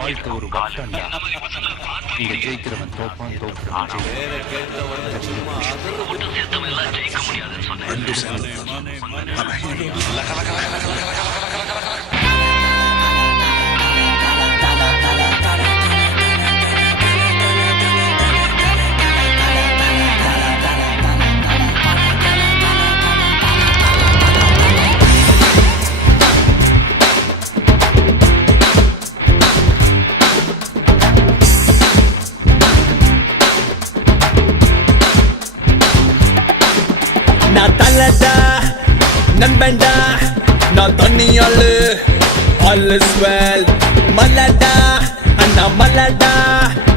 வாழ்க்கை ஒரு வட்டம்டா. இங்க ஜெயிக்கிறவன் தோப்பான், தோக்குறவன் நான் தள்ளடா நண்பன்டா, நான் தண்ணியாளு all is well. மல்லடா அண்ணா மல்லடா,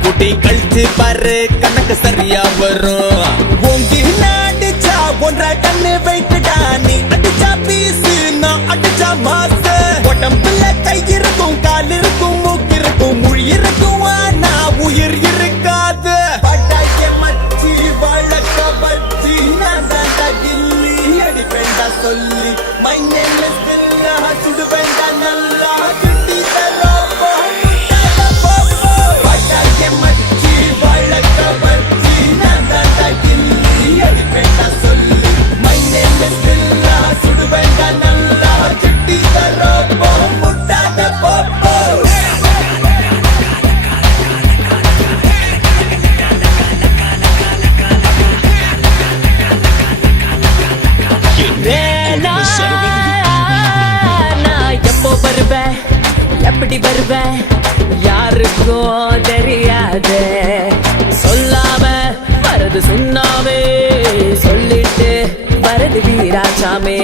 குட்டி கழிச்சு பாரு கணக்கு சரியா வரும். ஓங்கி அடிச்சா ஒன்றரை கண்ணு வைக்கடா, நீ அடிச்சா பீசு நான் அடிச்சா மாசு. உடம்புல கை இருக்கும், கால் இருக்கும், மூக்கு இருக்கும், மொழி இருக்கும், ஆனா உயிர் இருக்காது. பட்டாக்க மச்சி வழக்க பச்சி நான் தாண்டா கில்லி அடிப்பேண்டா சொல்லி. மை நேம் இஸ் தில்லா, சுடுவேண்டா நல்லா சுட்டி தரோப்போ பட்டாக்க மச்சி வழக்க பச்சி நான் தாண்டா கில்லி அடிப்பேண்டா சொல்லி. மை நேம் இஸ் தில்லா, சுடுவேண்டா நல்லா சுட்டி தரோப்போ முட்டாத போப்போ. நான் எப்போ வருவேன், எப்படி வருவேன் யாருக்கும் தெரியாது. சொல்லாம வரது சொன்னாவே, சொல்லிட்டு வரது வீராசாமே.